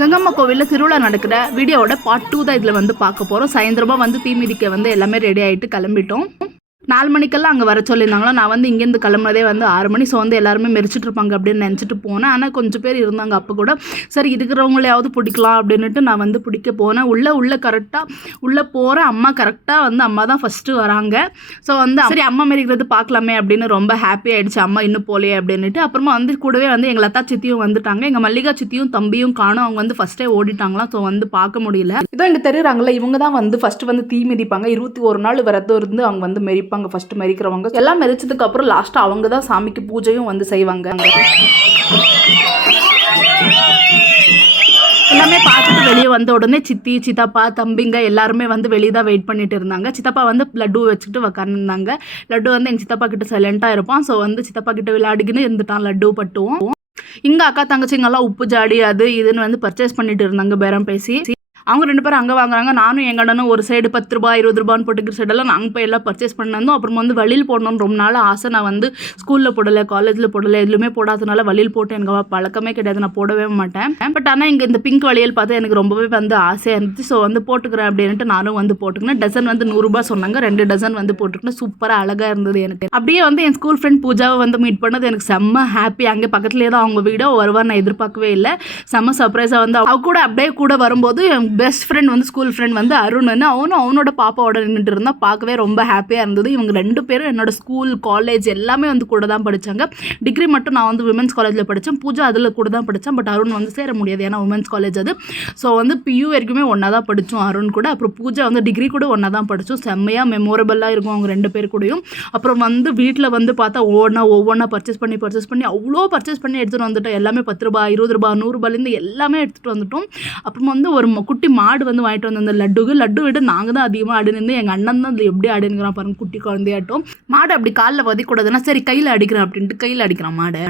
கங்கம்மா கோவிலில் திருவிழா நடக்கிற வீடியோவோட பார்ட் 2 தான் இதில் வந்து பார்க்க போகிறோம். சாயந்தரமா வந்து தீ மிதிக்க வந்து எல்லாமே ரெடி ஆகிட்டு கிளம்பிட்டோம். 4 மணிக்கெல்லாம் அங்கே வர சொல்லியிருந்தாங்களோ. நான் வந்து இங்கேருந்து கிளம்புனதே வந்து 6 மணி. ஸோ வந்து எல்லாருமே மெரிச்சிட்டு இருப்பாங்க அப்படின்னு நினச்சிட்டு போனேன். ஆனால் கொஞ்சம் பேர் இருந்தாங்க அப்போ கூட. சரி இருக்கிறவங்களையாவது பிடிக்கலாம் அப்படின்ட்டு நான் வந்து பிடிக்க போனேன். உள்ளே கரெக்டாக போகிறேன். அம்மா கரெக்டாக வந்து அம்மா தான் ஃபஸ்ட்டு வராங்க. ஸோ வந்து சரி அம்மா மெரிக்கிறது பார்க்கலாமே அப்படின்னு ரொம்ப ஹாப்பி ஆகிடுச்சு. அம்மா இன்னும் போலையே அப்படின்ட்டு. அப்புறமா வந்து கூடவே வந்து எங்கள் லதா சித்தியும் வந்துட்டாங்க. எங்கள் மல்லிகா சித்தியும் தம்பியும் காணும். அவங்க வந்து ஃபஸ்ட்டே ஓடிட்டாங்களாம். ஸோ வந்து பார்க்க முடியல. இதோ இங்கே தெரியுறாங்களே, இவங்க தான் வந்து ஃபஸ்ட்டு வந்து தீ மிதிப்பாங்க. 21 நாள் விரதம் இருந்து அவங்க வந்து மெரிப்பாங்க. ஃபர்ஸ்ட் மெரிக்கிறவங்க எல்லாம் மெரிச்சதுக்கு அப்புறம் லாஸ்ட்டாக அவங்க தான் சாமிக்கு பூஜையும் வந்து செய்வாங்க. எல்லாமே பார்த்துட்டு வெளியே வந்த உடனே சித்தி சித்தப்பா தம்பிங்க எல்லாருமே வந்து வெளியே தான் வெயிட் பண்ணிட்டு இருந்தாங்க. சித்தப்பா வந்து லட்டு வச்சுட்டு உட்காந்துருந்தாங்க. லட்டு வந்து எங்கள் சித்தப்பா கிட்ட சைலண்ட்டாக இருப்பான். ஸோ வந்து சித்தப்பா கிட்ட விளையாடிக்கின்னு இருந்துட்டான். லட்டு பட்டுவோம். இங்கே அக்கா தங்கச்சிங்கெல்லாம் உப்பு ஜாடி அது இதுன்னு வந்து பர்ச்சேஸ் பண்ணிட்டு இருந்தாங்க பேரம் பேசி. அவங்க 2 பேரும் அங்கே வாங்குறாங்க. நானும் எங்கள் அண்ணனும் ஒரு சைடு 10 ரூபாய் 20 ரூபான்னு போட்டுக்கிற சைடெல்லாம் நாங்கள் போய் எல்லாம் பர்ச்சேஸ் பண்ணிருந்தோம். அப்புறம் வந்து வழியில் போடணும்னு ரொம்ப நாள் ஆசை. நான் வந்து ஸ்கூலில் போடலை, காலேஜில் போடலை, எதுவுமே போடாதனால வழியில் போட்டு எனக்கு பழக்கமே கிடையாது. நான் போடவே மாட்டேன். பட் ஆனால் இங்கே இந்த பிங்க் வளையல் பார்த்து எனக்கு ரொம்பவே வந்து ஆசையாக இருந்துச்சு. ஸோ வந்து போட்டுக்கிறேன் அப்படின்ட்டு நானும் வந்து போட்டுக்கினேன். டசன் வந்து 100 ரூபாய் சொன்னாங்க. 2 டசன் வந்து போட்டுக்கினேன். சூப்பராக அழகாக இருந்தது எனக்கு. அப்படியே வந்து என் ஸ்கூல் ஃப்ரெண்ட் பூஜாவை வந்து மீட் பண்ணது எனக்கு செம்ம ஹாப்பி. அங்கே பக்கத்துலேயே தான் அவங்க வீடோ வருவார். நான் எதிர்பார்க்கவே இல்லை. செம்ம சர்ப்ரைஸாக வந்து அவ கூட அப்படியே கூட வரும்போது என் பெஸ்ட் ஃப்ரெண்ட் வந்து ஸ்கூல் ஃப்ரெண்ட் வந்து அருண்னு அவனோட பாப்பாவோட நின்றுட்டு இருந்தால் பார்க்கவே ரொம்ப ஹாப்பியாக இருந்தது. இவங்க 2 பேரும் என்னோட ஸ்கூல் காலேஜ் எல்லாமே வந்து கூட தான் படித்தாங்க. டிகிரி மட்டும் நான் வந்து விமென்ஸ் காலேஜில் படித்தேன். பூஜா அதில் கூட தான் படித்தேன். பட் அருண் வந்து சேர முடியாது, ஏன்னா உமன்ஸ் காலேஜ் அது. ஸோ வந்து பியூ வரைக்குமே ஒன்றா தான் படித்தோம் அருண் கூட. அப்புறம் பூஜா வந்து டிகிரி கூட ஒன்றா தான் படித்தோம். செம்மையாக மெமோரபிளாக இருக்கும் அவங்க 2 பேர் கூடயும். அப்புறம் வந்து வீட்டில் வந்து பார்த்தா ஒவ்வொன்றா பர்ச்சேஸ் பண்ணி அவ்வளோ பர்ச்சேஸ் பண்ணி எடுத்துகிட்டு வந்துட்டோம். எல்லாமே 10 ரூபாய் 20 ரூபாய் 100 ரூபாயிலேருந்து எல்லாமே எடுத்துகிட்டு வந்துட்டோம். அப்புறம் வந்து ஒரு குட்டி மாடு வந்து வாங்கிட்டு வந்து அந்த லட்டு விட நாங்கள் தான் அதிகமாக ஆடினு. எங்கள் அண்ணன் தான் அதில் எப்படி ஆடினுங்கிறான் பாருங்க, குட்டி குழந்தையாட்டும். மாடு அப்படி காலில் வதிக்கூடாதுன்னா சரி கையில் அடிக்கிறேன் அப்படின்ட்டு கையில் அடிக்கிறான் மாடை.